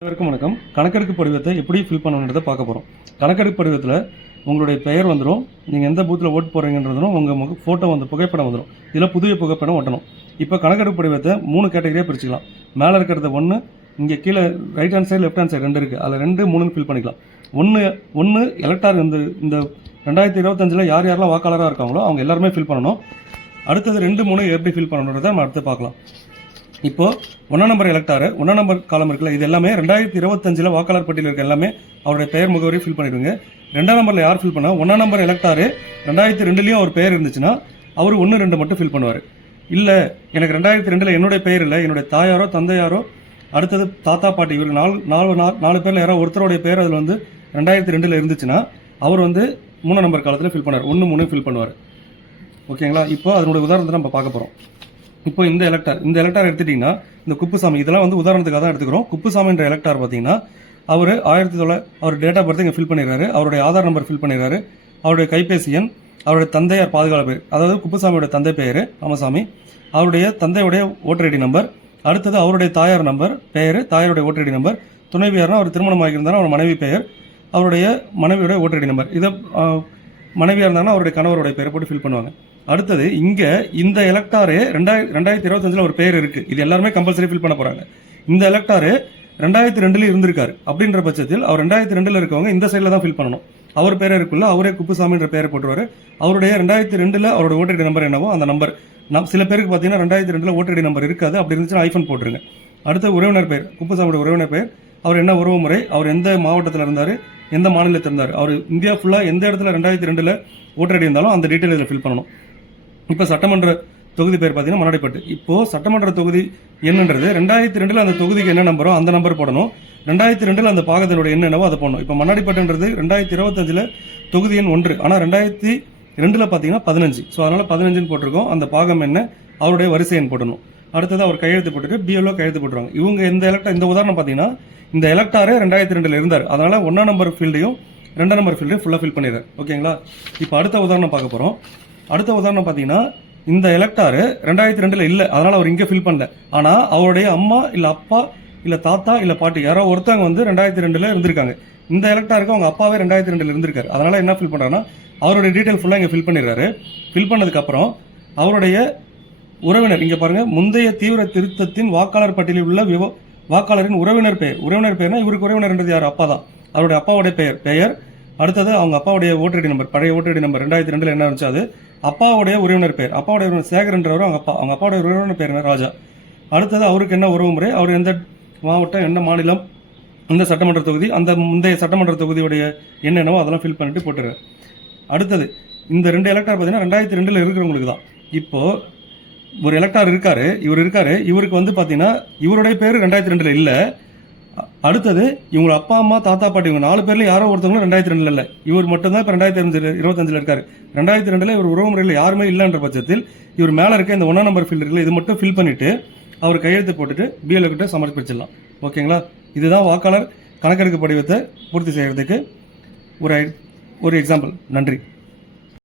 அனைவருக்கும் வணக்கம். கணக்கெடுப்பு படிவத்தை எப்படி ஃபில் பண்ணணுன்றதை பார்க்க போகிறோம். கணக்கெடுப்பு படிவத்தில் உங்களுடைய பெயர் வந்துடும், நீங்கள் எந்த பூத்தில் ஓட்டு போடுறீங்கன்றதும் உங்கள் ஃபோட்டோ வந்து புகைப்படம் வந்துடும். இதில் புதிய புகைப்படம் ஒட்டணும். இப்போ கணக்கெடுப்பு படிவத்தை 3 கேட்டகரியாக பிரிச்சுக்கலாம். மேலே இருக்கிறது 1, இங்கே கீழே right hand side left hand side 2 இருக்குது. அதில் 2, 3 ஃபில் பண்ணிக்கலாம். ஒன்று எலக்டார் இந்த 2025 யார் யாரெல்லாம் வாக்காளராக இருக்காங்களோ அவங்க எல்லாருமே ஃபில் பண்ணணும். அடுத்தது 2, 3 எப்படி ஃபில் பண்ணணுன்றதை நம்ம அடுத்து பார்க்கலாம். இப்போ 1 நம்பர் எலக்டாரு 1 நம்பர் காலம் இருக்குல்ல, இது எல்லாமே 2025 வாக்காளர் பட்டியல் இருக்க எல்லாமே அவருடைய பெயர் முகவரி ஃபில் பண்ணிடுங்க. 2ஆம் நம்பரில் யார் ஃபில் பண்ணா 1 நம்பர் எலக்டாரு 2002 அவர் பெயர் இருந்துச்சுன்னா அவர் 1, 2 மட்டும் ஃபில் பண்ணுவார். இல்லை எனக்கு 2002 என்னுடைய பெயர் இல்லை, என்னுடைய தாயாரோ தந்தையாரோ அடுத்தது தாத்தா பாட்டி இவருக்கு 4 பேரில் யாரோ ஒருத்தருடைய பேர் அதில் வந்து 2002 இருந்துச்சுன்னா அவர் வந்து 3 நம்பர் காலத்தில் ஃபில் பண்ணுவார், 1, 3 ஃபில் பண்ணுவார். ஓகேங்களா? இப்போ அதனுடைய உதாரணத்தை நம்ம பார்க்க போகிறோம். இப்போ இந்த எலக்டார் எடுத்துட்டீங்கன்னா இந்த குப்புசாமி இதெல்லாம் வந்து உதாரணத்துக்காக தான் எடுத்துக்கிறோம். குப்புசாமின்ற எலக்டார் பார்த்தீங்கன்னா அவர் அவர் டேட் ஆஃப் பர்த் இங்கே ஃபில் பண்ணிடுறாரு, அவருடைய ஆதார் நம்பர் ஃபில் பண்ணிடுறாரு, அவருடைய கைபேசி எண், அவருடைய தந்தையார் பாதுகாப்பு பேர், அதாவது குப்புசாமியோட தந்தை பெயர் ராமசாமி, அவருடைய தந்தையுடைய ஓட்டர் ஐடி நம்பர், அடுத்தது அவருடைய தாயார் நம்பர் பெயர், தாயாருடைய ஓட்டர் ஐடி நம்பர், துணைவியார்னா அவர் திருமணம் ஆகியிருந்தாலும் அவர் மனைவி பெயர், அவருடைய மனைவியுடைய ஓட்டர் ஐடி நம்பர், இதை மனைவியாக இருந்தாங்கன்னா அவருடைய கணவருடைய பெயரை போட்டு ஃபில் பண்ணுவாங்க. அடுத்தது இங்கே இந்த எலக்டாரு 2025 ஒரு பேர் இருக்கு, இது எல்லாருமே கம்பல்சரி ஃபில் பண்ண போறாங்க. இந்த எலக்டாரு 2002 இருந்திருக்காரு அப்படின்ற பட்சத்தில் அவர் 2002 இருக்கவங்க இந்த சைடில் தான் ஃபில் பண்ணணும். அவர் பேரே இருக்குல்ல, அவரே குப்புசாமின்ற பேரை போட்டுருவாரு. அவருடைய 2002 அவரோட ஓட்டர் ஐடி நம்பர் என்னவோ அந்த நம்பர் சில பேருக்கு பார்த்தீங்கன்னா 2002 ஓட்டர் ஐடி நம்பர் இருக்காது, அப்படி இருந்துச்சுன்னா ஐஃபோன் போட்டுருங்க. அடுத்த உறவினர் பெயர், குப்புசாமியோட உறவினர் பெயர், அவர் என்ன உறவு முறை, அவர் எந்த மாவட்டத்தில் இருந்தார், எந்த மாநிலத்தில் இருந்தார், அவர் இந்தியா ஃபுல்லாக எந்த இடத்துல 2002 ஓட்டர் ஐடி இருந்தாலும் அந்த டீட்டெயில் இதில் ஃபில் பண்ணணும். இப்போ சட்டமன்ற தொகுதி பேர் பார்த்தீங்கன்னா மண்ணாடிப்பட்டு. இப்போ சட்டமன்ற தொகுதி என்னன்றது 2002 அந்த தொகுதிக்கு என்ன நம்பரோ அந்த நம்பர் போடணும். 2002 அந்த பாகத்தினுடைய என்னவோ அதை போடணும். இப்போ மண்ணாடிப்பட்டுன்றது 2025 தொகுதி எண் 1, ஆனால் 2002 பார்த்தீங்கன்னா 15. ஸோ அதனால 15 போட்டிருக்கோம். அந்த பாகம் என்ன, அவருடைய வரிசை எண் போடணும். அடுத்தது அவர் கையெழுத்து போட்டுட்டு பிஎல்ஓ கையெழுத்து போட்டுருவாங்க. இவங்க இந்த உதாரணம் பார்த்தீங்கன்னா இந்த எலக்டாரு 2002 இருந்தார், அதனால 1ஆம் நம்பர் ஃபீல்டையும் 2ஆம் நம்பர் ஃபீல்டையும் ஃபுல்லாக ஃபில் பண்ணிடுறாரு. ஓகேங்களா? இப்போ அடுத்த உதாரணம் பார்க்க போகிறோம். அடுத்த உதாரணம் பார்த்தீங்கன்னா இந்த எலக்டாரு 2002 இல்லை, அதனால அவர் இங்கே ஃபில் பண்ணல. ஆனால் அவருடைய அம்மா இல்லை அப்பா இல்லை தாத்தா இல்லை பாட்டி யாரோ ஒருத்தவங்க வந்து 2002 இருந்திருக்காங்க. இந்த எலக்டாருக்கு அவங்க அப்பாவே 2002 இருந்திருக்காரு, அதனால என்ன ஃபில் பண்ணுறாங்கன்னா அவருடைய டீட்டெயில் ஃபுல்லாக இங்கே ஃபில் பண்ணிடுறாரு. ஃபில் பண்ணதுக்கப்புறம் அவருடைய உறவினர் இங்கே பாருங்க, முந்தைய தீவிர திருத்தத்தின் வாக்காளர் பட்டியலில் உள்ள வாக்காளரின் உறவினர் பெயர்னா இவருக்கு உறவினர்ன்றது யார், அப்பா தான். அவருடைய அப்பாவுடைய பெயர், அடுத்தது அவங்க அப்பாவுடைய ஓட்டர் ஐடி நம்பர், பழைய ஓட்டர் ஐடி நம்பர் 2002 என்ன இருந்துச்சு அது, அப்பாவுடைய உறவினர் பெயர், அப்பாவுடைய உறவினர் சேகர்ன்றவர் அவங்க அப்பாவுடைய உறவினர் பெயர் ராஜா. அடுத்தது அவருக்கு என்ன உறவு முறை, அவர் எந்த மாவட்டம் என்ன மாநிலம், இந்த சட்டமன்ற தொகுதி, அந்த முந்தைய சட்டமன்ற தொகுதியுடைய என்னென்னவோ அதெல்லாம் ஃபில் பண்ணிட்டு போட்டுருவார். அடுத்தது இந்த 2 எலக்டார் பார்த்தீங்கன்னா 2002 இருக்கிறவங்களுக்கு தான். இப்போ ஒரு எலக்டார் இவருக்கு வந்து பார்த்தீங்கன்னா இவருடைய பேர் 2002 இல்லை. அடுத்தது இவங்க அப்பா அம்மா தாத்தா பாட்டி இவங்க 4 பேர்ல யாரோ ஒருத்தவங்க 2002 இல்லை, இவர் மட்டும்தான் இப்போ 2025 இருக்காரு. 2002 இவர் உறவு முறையில் யாருமே இல்லைன்ற பட்சத்தில் இவர் மேலே இருக்க இந்த 1ஆம் நம்பர் ஃபீல்டு இருக்குல்ல, இது மட்டும் ஃபில் பண்ணிட்டு அவர் கையெழுத்து போட்டுட்டு பிஎல்ஓ கிட்ட சமர்ப்பிச்சிடலாம். ஓகேங்களா? இதுதான் வாக்காளர் கணக்கெடுப்பு படிவத்தை பூர்த்தி செய்யறதுக்கு ஒரு எக்ஸாம்பிள். நன்றி.